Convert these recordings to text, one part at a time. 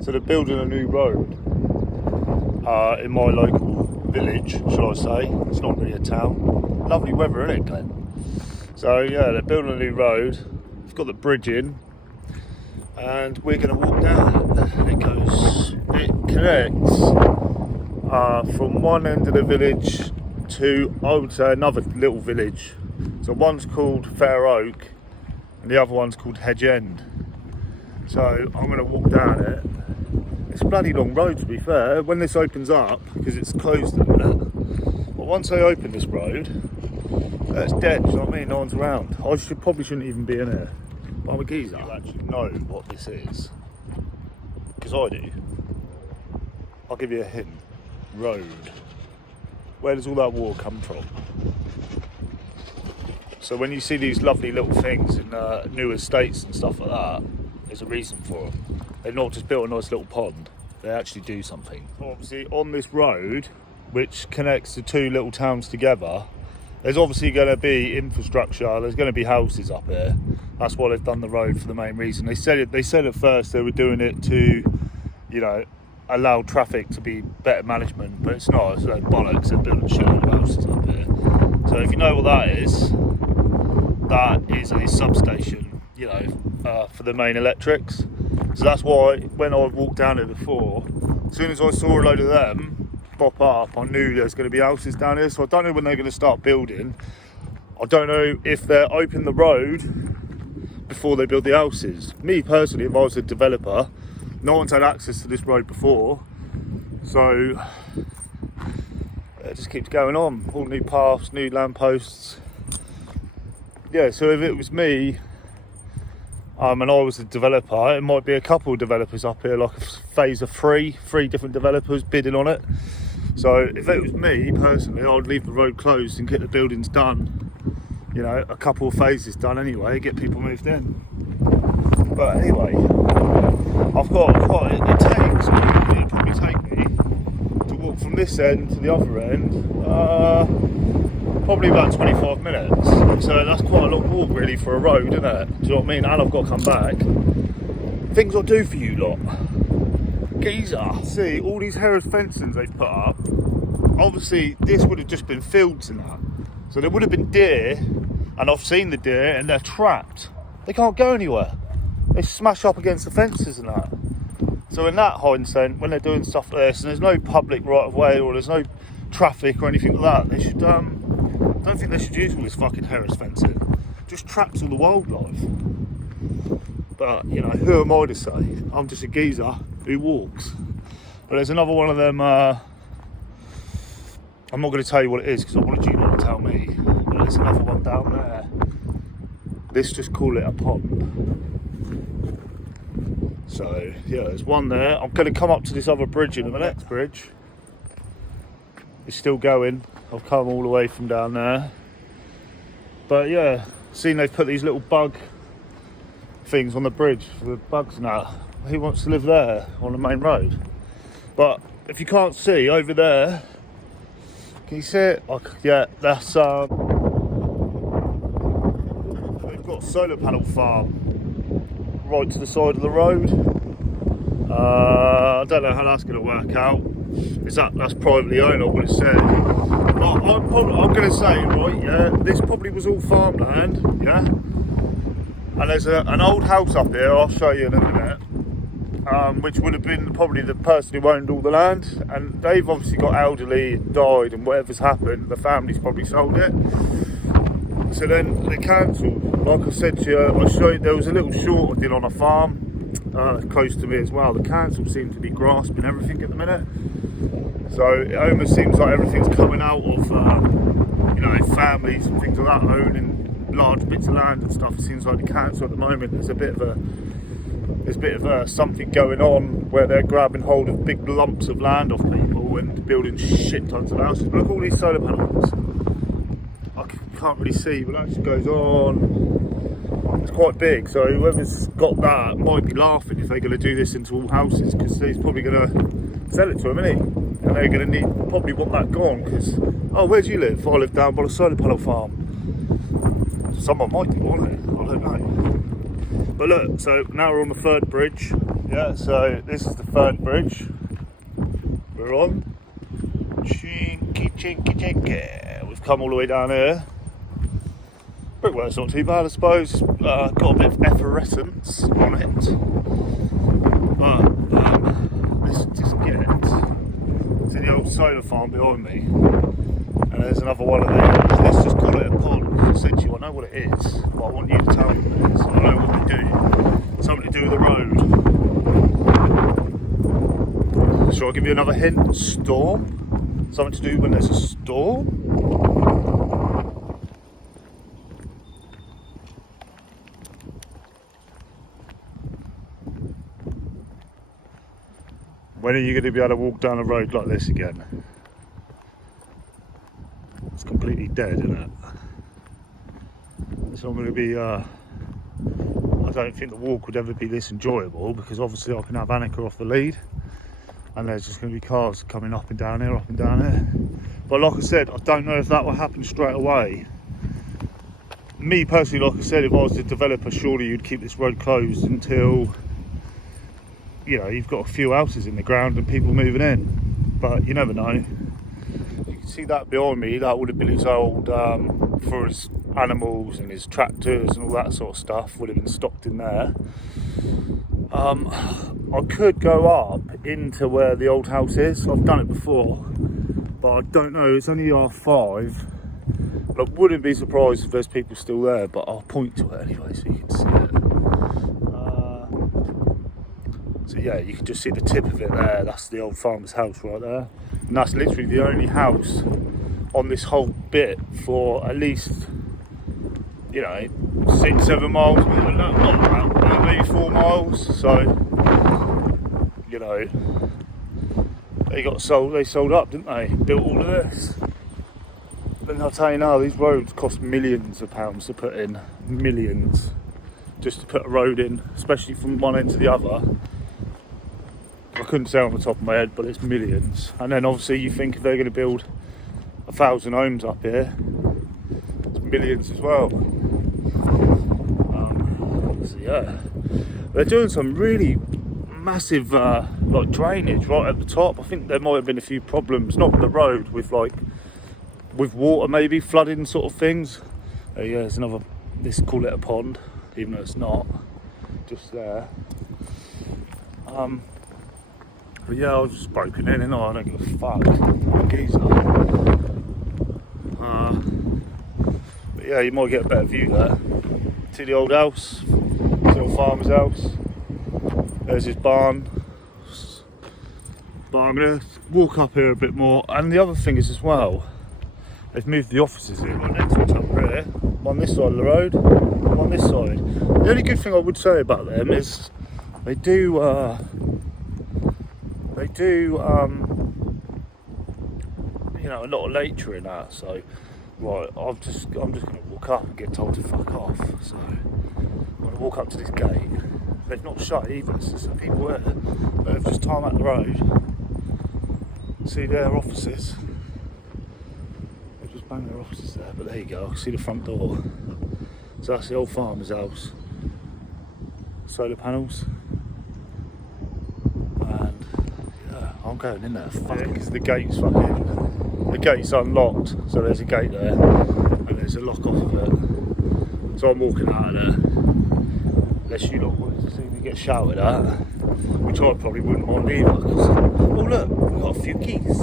So they're building a new road in my local village, shall I say. It's not really a town. Lovely weather, isn't it, Glenn? So yeah, they're building a new road. It's got the bridge in, and we're going to walk down it. It connects from one end of the village to, I would say, another little village. So one's called Fair Oak and the other one's called Hedge End. So I'm going to walk down it. It's a bloody long road, to be fair. When this opens up, because it's closed at the minute, but once they open this road, it's dead, do you know what I mean? No one's around. I probably shouldn't even be in here, but I'm a geezer. You actually know what this is, because I do. I'll give you a hint. Road. Where does all that water come from? So when you see these lovely little things in new estates and stuff like that, there's a reason for them. They've not just built a nice little pond, they actually do something. Obviously on this road, which connects the two little towns together, there's obviously going to be infrastructure, there's going to be houses up here. That's why they've done the road, for the main reason. They said at first they were doing it to, you know, allow traffic to be better management, but it's not. It's like bollocks. They're building shit of houses up here. So if you know what that is a substation, you know, for the main electrics. So that's why when I walked down here before, as soon as I saw a load of them pop up, I knew there's going to be houses down here. So I don't know when they're going to start building. I don't know if they're open the road before they build the houses. Me personally, if I was a developer, no one's had access to this road before, so it just keeps going on. All new paths, new lampposts. Yeah, so if it was me, and I was a developer, it might be a couple of developers up here, like a phase of three different developers bidding on it. So if it was me personally, I'd leave the road closed and get the buildings done. You know, a couple of phases done anyway, get people moved in. But anyway, I've got quite, it'd probably take me to walk from this end to the other end, probably about 25 minutes. So that's quite a long walk really for a road, isn't it? Do you know what I mean? And I've got to come back. Things I do for you lot. Geezer. See, all these Harris fencings they've put up, obviously this would have just been fields and that. So there would have been deer, and I've seen the deer, and they're trapped. They can't go anywhere. They smash up against the fences and that. So in that hindsight, when they're doing stuff like this, and there's no public right of way or there's no traffic or anything like that, they should, I don't think they should use all this fucking Harris fencing. Just traps all the wildlife. But, you know, who am I to say? I'm just a geezer who walks. But there's another one of them, I'm not going to tell you what it is because I wanted you not to tell me. But there's another one down there. Let's just call it a pond. So yeah, there's one there. I'm going to come up to this other bridge in a minute. Next bridge. It's still going. I've come all the way from down there. But yeah, seen they've put these little bug things on the bridge for the bugs and that. Who wants to live there on the main road? But if you can't see over there, can you see it? Yeah, that's they've got a solar panel farm right to the side of the road. I don't know how that's going to work out. That's privately owned, I would have said. But I'm going to say, right, yeah, this probably was all farmland, yeah. And there's an old house up here. I'll show you in a minute. Which would have been probably the person who owned all the land, and they've obviously got elderly, died, and whatever's happened, the family's probably sold it. So then the council, like I said to you, I showed you there was a little short I did on a farm close to me as well. The council seem to be grasping everything at the minute, so it almost seems like everything's coming out of you know, families and things like that owning large bits of land and stuff. It seems like the council at the moment there's a bit of something going on where they're grabbing hold of big lumps of land off people and building shit tons of houses. But look at all these solar panels. I can't really see, but that just goes on. It's quite big, so whoever's got that might be laughing if they're going to do this into all houses, because he's probably going to sell it to them, isn't he? And they're going to probably want that gone, because, oh, where do you live? I live down by the solar panel farm. Someone might do, won't they? I don't know. But look, so now we're on the third bridge. Yeah, so this is the Fern Bridge we're on. Chinky, chinky, chinky. We've come all the way down here. Brickwork's not too bad, I suppose. Got a bit of effervescence on it. But let's just get to the old solar farm behind me. And there's another one of these. Let's just call it a pond. Essentially, I know what it is, but I want you to tell me what it is. I know what they do. Something to do with the road. Shall I give you another hint? Storm? Something to do when there's a storm? When are you going to be able to walk down a road like this again? It's completely dead, isn't it? So I'm going to be, I don't think the walk would ever be this enjoyable, because obviously I can have Annika off the lead and there's just going to be cars coming up and down here, But like I said, I don't know if that will happen straight away. Me personally, like I said, if I was the developer, surely you'd keep this road closed until, you know, you've got a few houses in the ground and people moving in. But you never know. You can see that behind me, that would have been his old, for his animals and his tractors and all that sort of stuff, would have been stocked in there. I could go up into where the old house is. I've done it before, but I don't know, it's only R5. But I wouldn't be surprised if there's people still there, but I'll point to it anyway so you can see it. So yeah, you can just see the tip of it there. That's the old farmer's house right there. And that's literally the only house on this whole bit for at least, you know, 6-7 miles, not about, maybe 4 miles. So, you know, they sold up, didn't they? Built all of this. But I'll tell you now, these roads cost millions of pounds to put in. Millions. Just to put a road in, especially from one end to the other. I couldn't say on the top of my head, but it's millions. And then obviously you think if they're going to build 1,000 homes up here, it's millions as well. So yeah, they're doing some really massive like drainage right at the top. I think there might have been a few problems, not with the road, with water maybe, flooding sort of things. Yeah, there's another, let's call it a pond, even though it's not, just there. But yeah, I was just broken in and I don't give a fuck. I'm a geezer. But yeah, you might get a better view there. See the old house, the old farmer's house. There's his barn. But I'm going to walk up here a bit more. And the other thing is as well, they've moved the offices in. My next one's up here, on this side of the road, on this side. The only good thing I would say about them is they do you know, a lot of later in that. So right, I'm just going to walk up and get told to fuck off. So I'm going to walk up to this gate. They've not shut either, so there's some people there that have just time out the road. See their offices. They've just banged their offices there, but there you go, I can see the front door. So that's the old farmer's house. Solar panels. And yeah, I'm going in there, fuck, because the gate's the gate's unlocked, so there's a gate there, and there's a lock off of it. So I'm walking out of there. Unless you lot wanted to see me get shouted at, which I probably wouldn't mind either, because, oh look, we've got a few geese.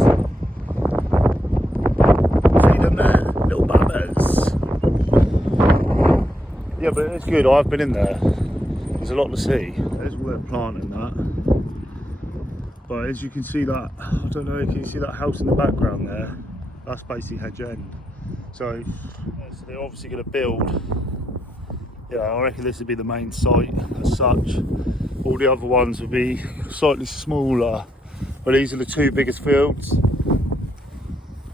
See them there, little babbers. Yeah, but it's good, I've been in there. There's a lot to see. There's all their planting that. But as you can see that, I don't know if you can see that house in the background there, that's basically Hedge End. So they're obviously going to build. Yeah, I reckon this would be the main site as such. All the other ones would be slightly smaller, but these are the two biggest fields.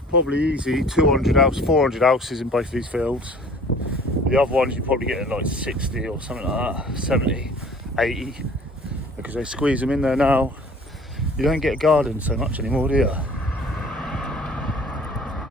Probably easy 400 houses in both these fields. The other ones you probably get like 60 or something like that, 70, 80, because they squeeze them in there now. You don't get a garden so much anymore, do you?